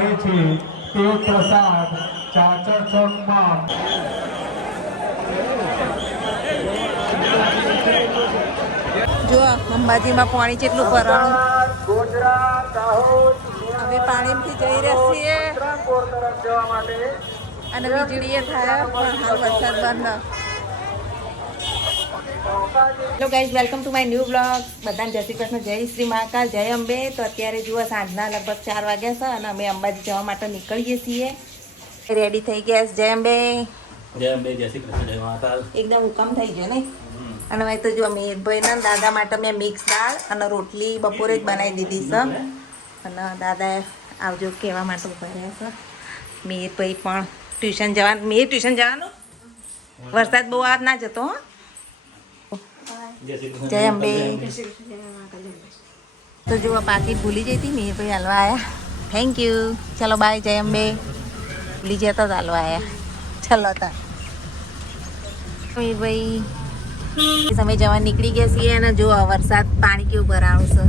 લાગે છે તે પ્રસાદ ચાચર ચોકમાં જો અંબાજીમાં પાણી કેટલું ભરાણું. અમે પાણીથી જઈ રહ્યા છીએ અને વીજળીએ થાય પણ હાલ વરસાદ બંધ. Hello guys, welcome to my new blog. બધાને જય શ્રી કૃષ્ણ, જય શ્રી મહાકાલ, જય અંબે. તો અત્યારે જુઓ સાંજના લગભગ 4 વાગ્યા છે અને અમે અંબાજી જવા માટે નીકળીએ છીએ. રેડી થઈ ગયા છે. જય અંબે. જય અંબે, જય શ્રી કૃષ્ણ, જય મહાકાલ. એકદમ હુકમ થઈ ગયો ને. અને હવે તો જો મીરભાઈના દાદા માટે મેં મિક્સ દાળ અને રોટલી બપોરે જ બનાવી દીધી છે. અને દાદાએ આવજો કહેવા માટે ઉભા રહ્યા છે. મીરભાઈ પણ ટ્યુશન જવાનું. ટ્યુશન જવાનું. વરસાદ બહુ આવ ના જતો. હો, જય અંબે. તો જો પાકીટ ભૂલી જઈ હતી. મીરભાઈ હાલવા આવ્યા. Thank you. ચલો બાય. જય અંબે. ભૂલી જતા જ હાલવા આવ્યા. ચલો તાર મીરભાઈ સમય જવા નીકળી ગયા છીએ. અને જો વરસાદ પાણી કેવું ભરાણું છે.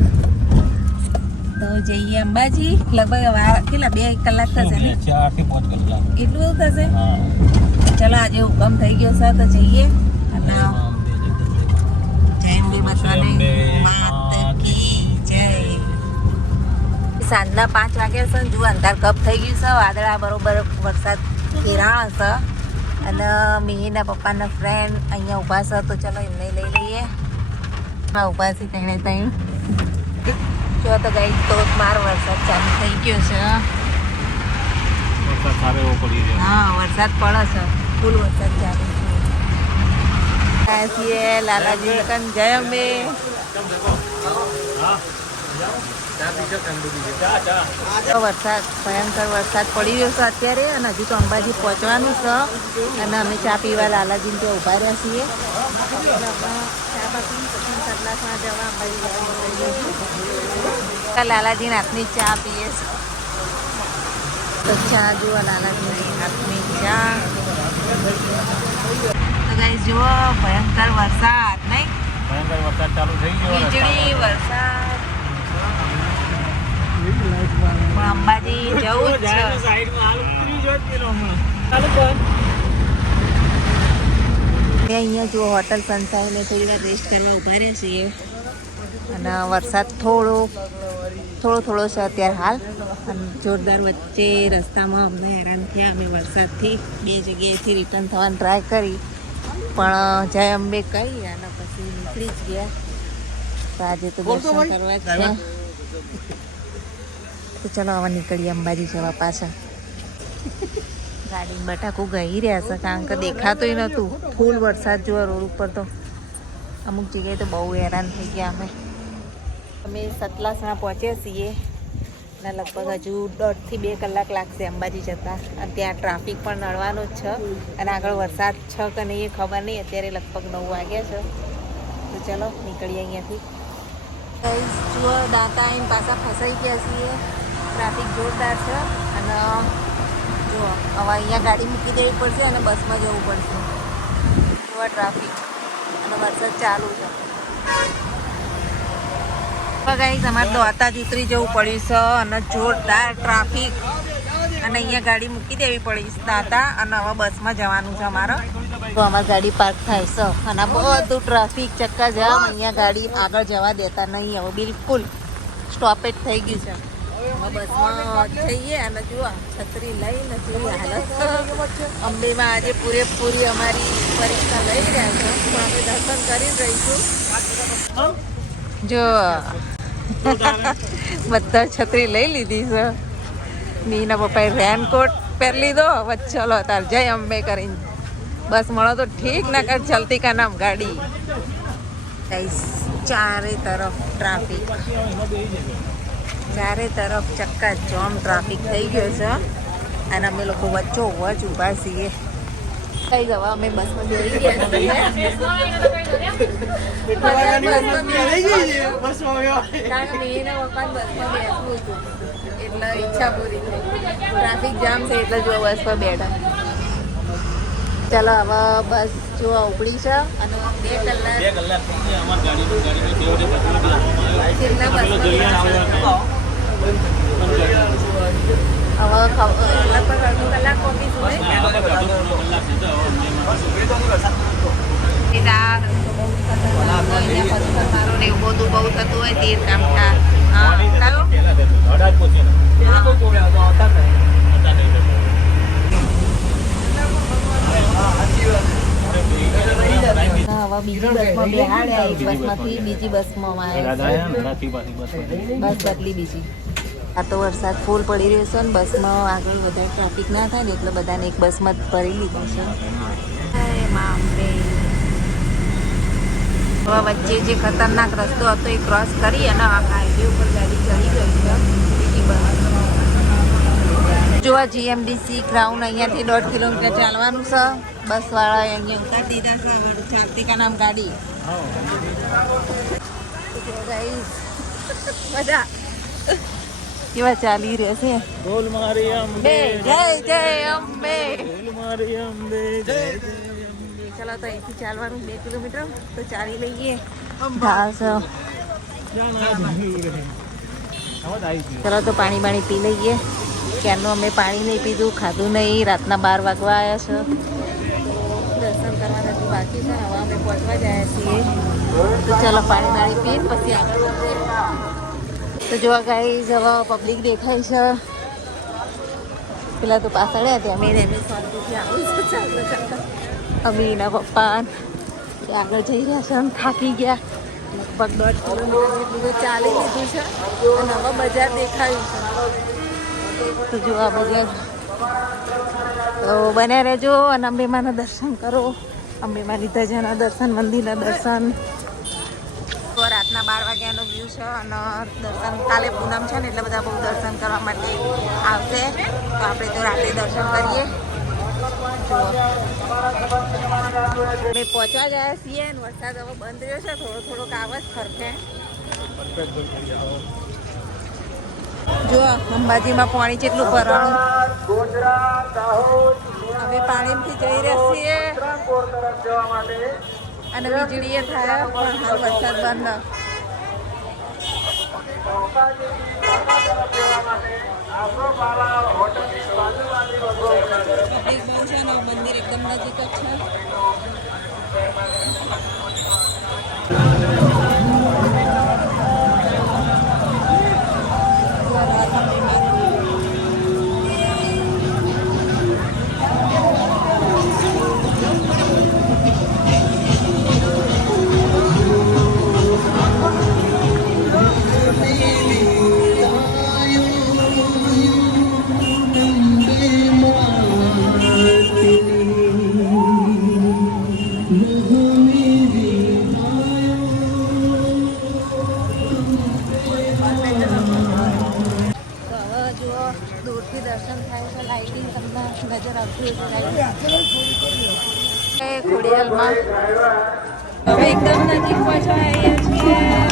તો જઈએ અંબાજી. લગભગ કેટલા 2 કલાક થશે ને? 4 થી 5 કલાક એટલું થશે. ચલો આજે હુકમ થઈ ગયો છે તો જઈએ. અને જય અંબે બધાને માત કી જય. સાંજના 5 વાગ્યા છે. જુઓ અંધાર કપ થઈ ગયું છે. વાદળા બરોબર વરસાદ કિરાણ છે. અને મિહિરના પપ્પાના ફ્રેન્ડ અહીંયા ઊભા છે. તો ચલો એમને લઈ લઈએ. હા, ઊભા છે તેણે ત્યાં. જો તો ગઈ તો મારો વરસાદ ચાલુ થઈ ગયો છે. હા, વરસાદ પડે છે. ફૂલ વરસાદ ચાલુ છે. છીએ લાલાજી દુકાન. જય અંબે. વરસાદ ભયંકર વરસાદ પડી રહ્યો છે અત્યારે. અને હજી તો અંબાજી પહોંચવાનું છે. અને અમે ચા પીવા લાલાજી ત્યાં ઉભા રહ્યા છીએ. લાલાજી હાથની ચા પીએ છે. તો ચા જુઓ લાલાજી હાથની ચા. તો ગાઈસ જુઓ ભયંકર વરસાદ નહીં. ભયંકર વરસાદ ચાલુ થઈ ગયો. વીજળી વરસાદ. પણ અંબાજી જવું જ છે. મેં અહીંયા જો હોટલ સંસાઈને થોડી વાર રેસ્ટ કરવા ઉભા રહ્યા છીએ. અને વરસાદ થોડો છે અત્યારે હાલ. અને જોરદાર વચ્ચે રસ્તામાં અમને હેરાન થયા. અમે વરસાદથી 2 જગ્યાએથી રિટર્ન થવાની ટ્રાય કરી પણ જય અંબે કહી અને પછી નીકળી જ ગયા. તો આજે તો દર્શન કરવા જ છે. તો ચલો હવે નીકળીએ અંબાજી જવા પાછા. ગાડીમાં બટાકું ગઈ રહ્યા છે કારણ કે દેખાતોય નહોતું. ફૂલ વરસાદ જોવા રોડ ઉપર. તો અમુક જગ્યાએ તો બહુ હેરાન થઈ ગયા અમે સતલાસણા પહોંચ્યા છીએ. અને લગભગ હજુ 1.5 થી 2 કલાક લાગશે અંબાજી જતા. અને ત્યાં ટ્રાફિક પણ નડવાનો જ છે. અને આગળ વરસાદ છે કે નહીં એ ખબર નહીં. અત્યારે લગભગ 9 વાગ્યા છે. તો ચલો નીકળીએ અહીંયાથી. જુઓ દાંતા આવીને પાછા ફસાઈ ગયા છીએ. ટ્રાફિક જોરદાર છે. અને જો હવે અહીંયા ગાડી મૂકી દેવી પડશે અને બસમાં જવું પડશે. જુઓ ટ્રાફિક અને વરસાદ ચાલુ છે. ગાઈસ અમારે દોતા જ ઉતરી જવું પડ્યું છે. અને જોરદાર ટ્રાફિક. અને અહીંયા ગાડી મૂકી દેવી પડી છે દાંતા. અને હવે બસમાં જવાનું છે અમારે. તો અમારી ગાડી પાર્ક થાય છે. અને બધું ટ્રાફિક ચક્કા જામ. અહીંયા ગાડી આગળ જવા દેતા નહીં. હવે બિલકુલ સ્ટોપેજ થઈ ગયું છે. બસમાં જઈએ અને જુઓ છત્રી લઈને જેવી હાલત. અંબેમાં આજે પૂરેપૂરી અમારી પરીક્ષા લઈ રહ્યા છે. તો અમે દર્શન કરી રહીશું. જો બધા છત્રી લઈ લીધી છે. મીના પપ્પાએ રેનકોટ પહેરી લીધો. વચ્ચે ચલો તાર જય અંબે કરીને બસ મળો તો ઠીક. ના કર ચલતી કા નામ ગાડી. ચારે તરફ ટ્રાફિક. ચારે તરફ ચક્કા જામ ટ્રાફિક થઈ ગયો છે. અને અમે લોકો વચ્ચો વચ ઊભા છીએ. કઈ જવા અમે બસમાં બેસી ગયા. કારણ કે મેં પપ્પાને બસમાં બેસવું હતું એટલે ઈચ્છા પૂરી થઈ. ટ્રાફિક જામ છે એટલે જો બસ પર બેઠા. ચાલો હવે બસ જો ઉપડી છે. અને 2 કલાક છેલ્લા બસમાં હવે લગભગ અડધો કલાક પહોંચીશું ને અહીંયા પથ્થર મારો ને એવું બધું બહુ થતું હોય તીર કામઠા હા ચાલો હવે બીજી બસમાં બેહાડ્યા એક બસમાંથી બીજી બસમાં બસ બદલી બીજી આ તો વરસાદ ફૂલ પડી રહ્યો છે ને બસમાં આગળ વધારે ટ્રાફિક ના થાય ને એટલે બધાને એક બસમાં જ ભરી લીધું છે હવે વચ્ચે જે ખતરનાક રસ્તો હતો એ ક્રોસ કરી અને આ હાઈવે ઉપર ગાડી ચડી ગઈ છે બીજી બસ જો આ જીએમડીસી ગ્રાઉન્ડ અહીંયાથી 1.5 કિલોમીટર ચાલવાનું છે બસવાળાએ અહીંયા ઉતારી દીધા છે અમારું કાર્તિકા નામ ગાડી મજા કેવા ચાલી રહેશે બોલ મારી અંબે જય જય અંબે બોલ મારી અંબે ચલો તો અહીંથી ચાલવાનું 2 કિલોમીટર તો ચાલી લઈએ ઘાસ ચલો તો પાણી પી લઈએ ક્યારનું અમે પાણી નહીં પીધું ખાધું નહીં રાતના 12 વાગવા આવ્યા છે દર્શન કરવાના હજુ બાકી છે હવે અમે પહોંચવા જ આવ્યા છીએ તો ચલો પાણી પીને પછી આગળ વધીએ તો જોવા ગાઈસ હવે પબ્લિક દેખાય છે પેલા તો પાછળ હતા અમે એને શાંતિથી આવું છું ચાલતા અમીના પપ્પા આગળ જઈ રહ્યા છે થાકી ગયા લગભગ 1.5 કિલોમીટર જેટલું તો ચાલી લીધું છે અને હવે બજાર દેખાયું છે તો જો આ બજાર તો બન્યા રહેજો અને અંબેમાના દર્શન કરો અંબેમાની ધજાના દર્શન મંદિરના દર્શન તો રાતના 12 વાગ્યાનો વ્યૂ છે અને દર્શન કાલે પૂનમ છે ને એટલે બધા બહુ દર્શન કરવા માટે આવશે તો આપણે તો રાતે દર્શન કરીએ અમે પહોંચવા ગયા છીએ અને વરસાદ હવે બંધ રહ્યો છે થોડોક આવે જ ફરકે જો અંબાજીમાં પાણી કેટલું ભરાણું અમે પાણીથી જઈ રહ્યા છીએ અને વીજળીએ થાય પણ હાલ વરસાદ બંધ મંદિર એકદમ નજીક જ છે દૂરથી દર્શન થાય છે લાઇટિંગ તમને નજર આવતી ખોડિયાલમાં હવે એકદમ નજીક પહોંચવા આવ્યા છીએ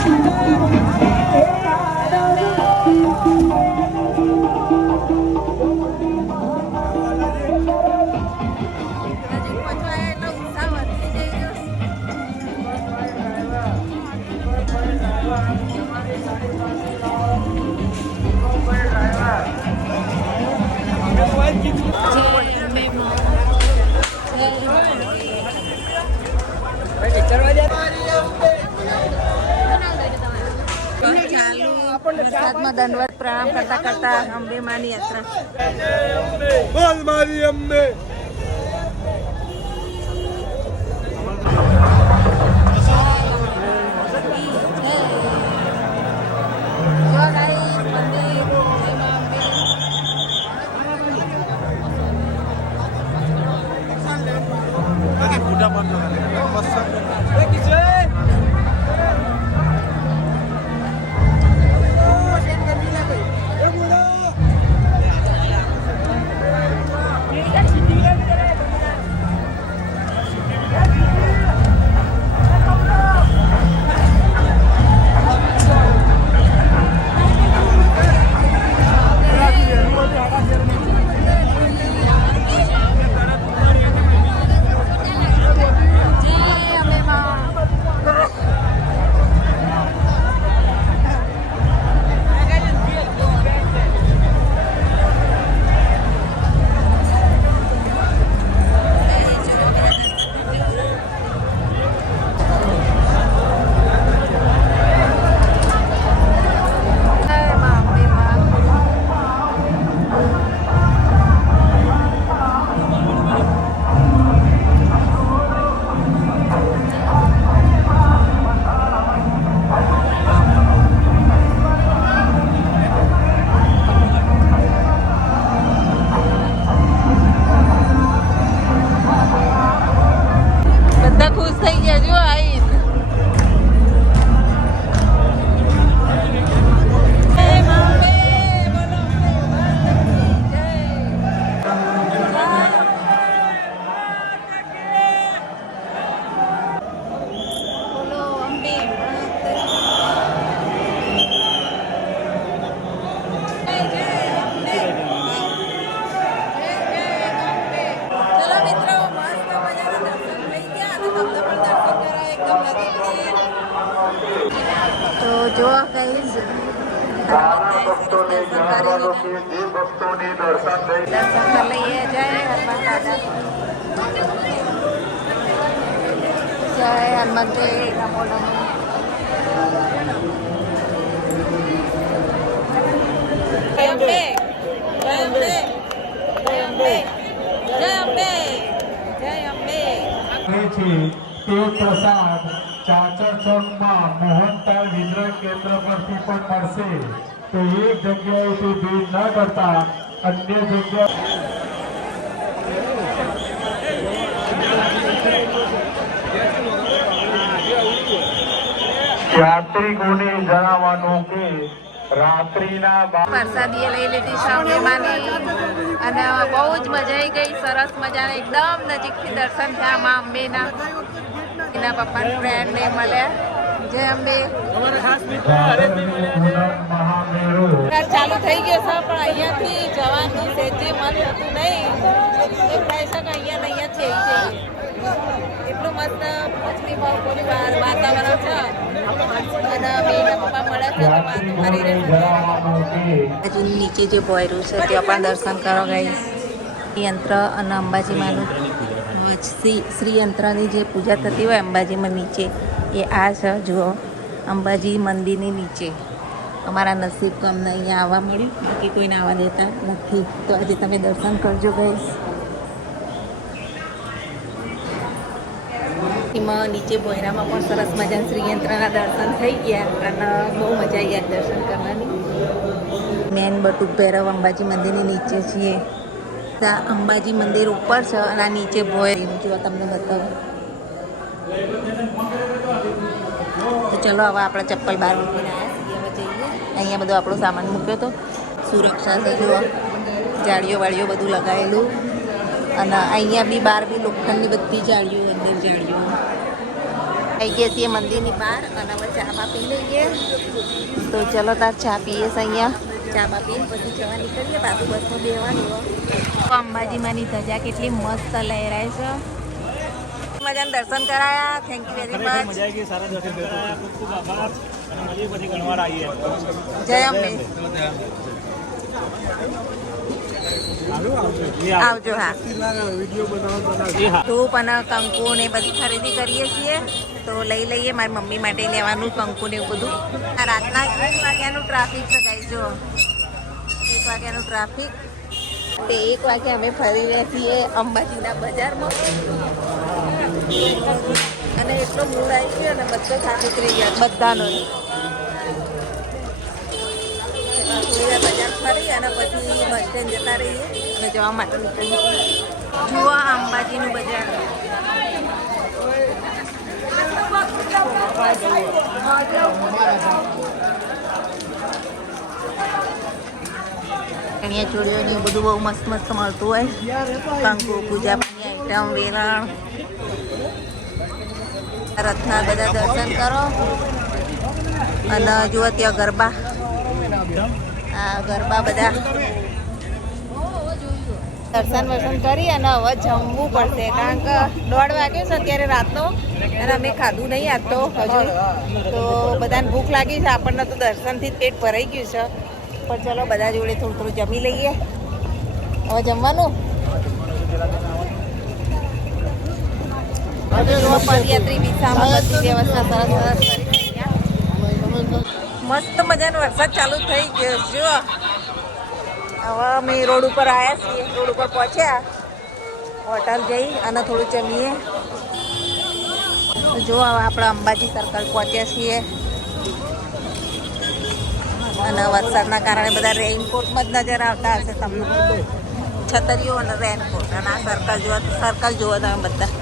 વરસાદમાં દંડવત પ્રણામ કરતા કરતા અંબે માની યાત્રા બોલ મારી અંબે જો કઈ ભક્તોને જણાવવાનું કે જે ભક્તોને દર્શન નહીં દર્શન કરી લઈએ. જય હનુમાન દાદા, જય હનુમાન જય નમો નમઃ. જય અંબે, જય અંબે, જય અંબે, જય અંબે, જય અંબે. છે તે પ્રસાદ ચાચર ચોકમાં મોહનતાલ વિદ્રા કેન્દ્ર પરથી પણ મળશે. તો એક જગ્યાએથી ભીડ ન કરતા અન્ય જગ્યા યાત્રિકોને જણાવવાનું કે રાત્રિના પ્રસાદીએ લઈ લીધી શામળીમાંની અને બહુ જ મજા આવી ગઈ. સરસ મજાના એકદમ નજીકથી દર્શન થયા મા અંબેના. એના પપ્પાના ફ્રેન્ડને મળ્યા. જય અંબે. ચાલુ થઈ ગયો છે પણ અહીંયાથી જવાનું સેજે મન થતું નહીં. એમ થાય છે કે અહીંયા છે એટલું મસ્ત મછલી ભાવની વાતાવરણ છે અને બેના પપ્પા મળે છે તો વાત કરી હજુ નીચે જે બોયરું છે ત્યાં પણ દર્શન કરો ગાઈસ. યંત્ર અને અંબાજીમાંનું શ્રી યંત્રની જે પૂજા થતી હોય અંબાજીમાં નીચે એ આ છે. જુઓ અંબાજી મંદિરની નીચે. અમારા નસીબ તો અમને અહીંયા આવવા મળ્યું, બાકી કોઈને આવવા દેતા નથી. તો આજે તમે દર્શન કરજો ગાઈસ. એમાં નીચે બોયરામાં પણ સરસ મજાના શ્રીયંત્રના દર્શન થઈ ગયા અને બહુ મજા આવી ગયા દર્શન કરવાની. મેન બટુક ભૈરવ અંબાજી મંદિરની નીચે છીએ. અંબાજી મંદિર ઉપર છે અને આ નીચે બોયરું જો તમને બતાવું. તો ચલો હવે આપણે ચપ્પલ બહાર મૂકીને આવ્યા છીએ. હવે જઈએ. અહીંયા બધો આપણો સામાન મૂક્યો હતો. સુરક્ષા છે જુઓ, જાળીઓ વાળીઓ બધું લગાવેલું અને અહીંયા બી બહાર બી લોખંડની બધી જાળીઓ, અંદર જાળીઓ. આવી ગયા છીએ મંદિરની બહાર અને હવે ચા બા પી લઈએ. તો ચલો તાર ચા પીએ છે અહીંયા. ચા બા પીને પછી જવા નીકળીએ. પાછું બસમાં બેસવાનું. અંબાજીમાંની ધજા કેટલી મસ્ત લહેરાય છે. મજાના દર્શન કરાયા. Thank you very much. જય અંબે. આવજો. હા, ધૂપ અને કંકુ ને બધી ખરીદી કરીએ છીએ તો લઈ લઈએ. મારી મમ્મી માટે લેવાનું કંકુ ને એવું બધું. રાતના 1 વાગ્યાનું ટ્રાફિક છે ગાઈસ. જો 1 વાગ્યાનું ટ્રાફિક. તે 1 વાગે અમે ફરી રહ્યા છીએ અંબાજીના બજારમાં અને એટલો મૂડ આવી ગયો ને બધો થાકી કરી ગયા બધાનો. બજાર ફરી અને પછી બસ સ્ટેન્ડ જતા રહીએ અને જવા માટે નીકળીએ. જુઓ અંબાજીનું બજાર. અહીંયા ચોળીઓને બધું બહુ મસ્ત મસ્ત મળતું હોય. કંકુ, પૂજાની આઈટમ, વેરણ, રથના બધા દર્શન કરો અને જુઓ ત્યાં ગરબા. આ ગરબા બધા દર્શન વર્શન કરી અને હવે જમવું પડશે કારણ કે 1:30 વાગ્યો છે અત્યારે રાતનો અને અમે ખાધું નહીં આજ તો હજુ. તો બધાને ભૂખ લાગી છે. આપણને તો દર્શનથી પેટ ભરાઈ ગયું છે પણ ચલો બધા જોડે થોડું થોડું જમી લઈએ. હવે જમવાનું પદયાત્રી વિસામાં બધી વ્યવસ્થા સરસ સરસ કરી ગયા. મસ્ત મજાનો વરસાદ ચાલુ થઈ ગયો. જો હવે અમે રોડ ઉપર આવ્યા છીએ. રોડ ઉપર પહોંચ્યા. હોટલ જઈ અને થોડું જમીએ. જો હવે આપણે અંબાજી સર્કલ પહોંચ્યા છીએ અને વરસાદના કારણે બધા રેઇનકોટમાં જ નજર આવતા હશે તમને. છતરીઓ અને રેનકોટ અને આ સર્કલ જુઓ તમે બધા.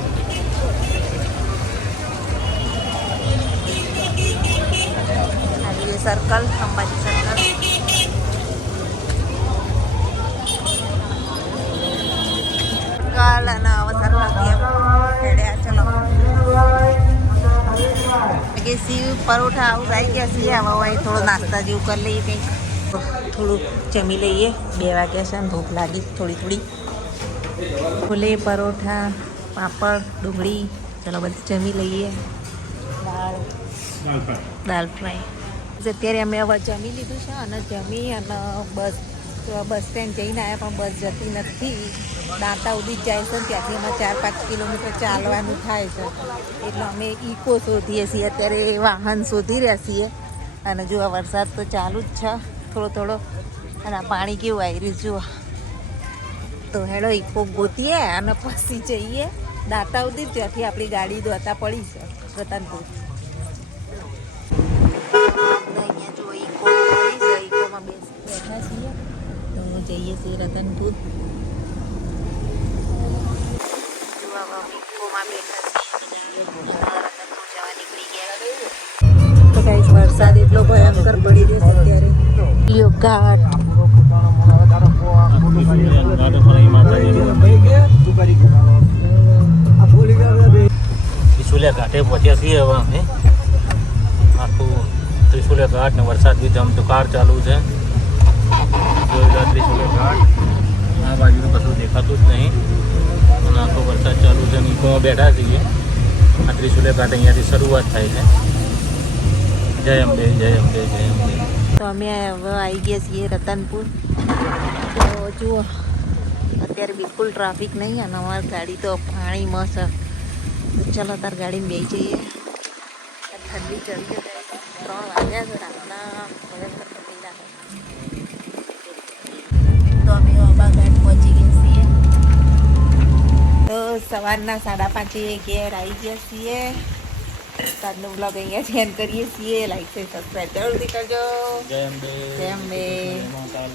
Circle Ambaji circle. સર્કલ અને હવે સર્કલથી હેડ્યા. ચલો કે શિવ પરોઠા હાઉસ આવી ગયા છીએ. હવે અહીં થોડો નાસ્તા જેવું કરી લઈએ. કંઈક થોડુંક જમી લઈએ. 2 વાગ્યા છે ને ભૂખ લાગી થોડી થોડી. છોલે, પરોઠા, પાપડ, ડુંગળી. ચલો બધું જમી લઈએ. દાળ ફ્રાય. ગાઈઝ અત્યારે અમે હવે જમી લીધું છે અને જમી અને બસ સ્ટેન્ડ જઈને આવ્યા પણ બસ જતી નથી. દાંતા સુધી જ જાય છે ને ત્યાંથી અમારે 4-5 કિલોમીટર ચાલવાનું થાય છે. એટલે અમે ઇકો શોધીએ છીએ અત્યારે, વાહન શોધી રહ્યા છીએ. અને જો આ વરસાદ તો ચાલુ જ છે થોડો થોડો, અને આ પાણી કેવું આવી રહ્યું જુઓ. તો હેડો ઇકો ગોતીએ અને પછી જઈએ દાંતા સુધી, ત્યાંથી આપણી ગાડી દોતા પડી છે રતનપુર. અહીંયા જો ઇકો પડી છે, ઇકોમાં બેઠા છીએ તો જઈએ છીએ રતનપુર. જો આવા ઇકોમાં બેઠા છીએ, રતનપુર જવા નીકળી ગયા. તો ગાઈસ વરસાદ એટલો ભયંકર પડી રહ્યો છે અત્યારે. લિયો ઘાટ ત્રિશુલિયા ઘાટે પહોંચ્યા છીએ હવે અમે. આખું ત્રિશુલિયા ઘાટ ને વરસાદ બી ધમધુકાર ચાલુ છે. જોઈ લો ત્રિશુલિયા ઘાટ, આ બાજુ કશું દેખાતું જ નહીં અને આખો વરસાદ ચાલુ છે. નીકોમાં બેઠા છીએ. આ ત્રિશુલિયા ઘાટ અહીંયાથી શરૂઆત થાય છે. જય અંબે, જય અંબે, જય અંબે. તો અમે હવે આવી ગયા છીએ રતનપુર. તો જુઓ અત્યારે બિલકુલ ટ્રાફિક નહીં અને અમારી ગાડી તો પાણીમાં છે. તો ચાલો તાર ગાડીમાં બેસી જઈએ. ઠંડી ચડી છે, 3 વાગ્યા છે રાતના, ભયંકર ઠંડી લાગે. તો અમે અંબા ઘાટ પહોંચી ગયા છીએ. તો સવારના 5:30 ઘેર આવી ગયા છીએ. આજનો બ્લોગ અહીંયા જ એન્ડ કરીએ છીએ. લાઈક છે, સબસ્ક્રાઈબ જરૂરથી કરજો. જય અંબે, જય અંબે. જય મહાકાલ.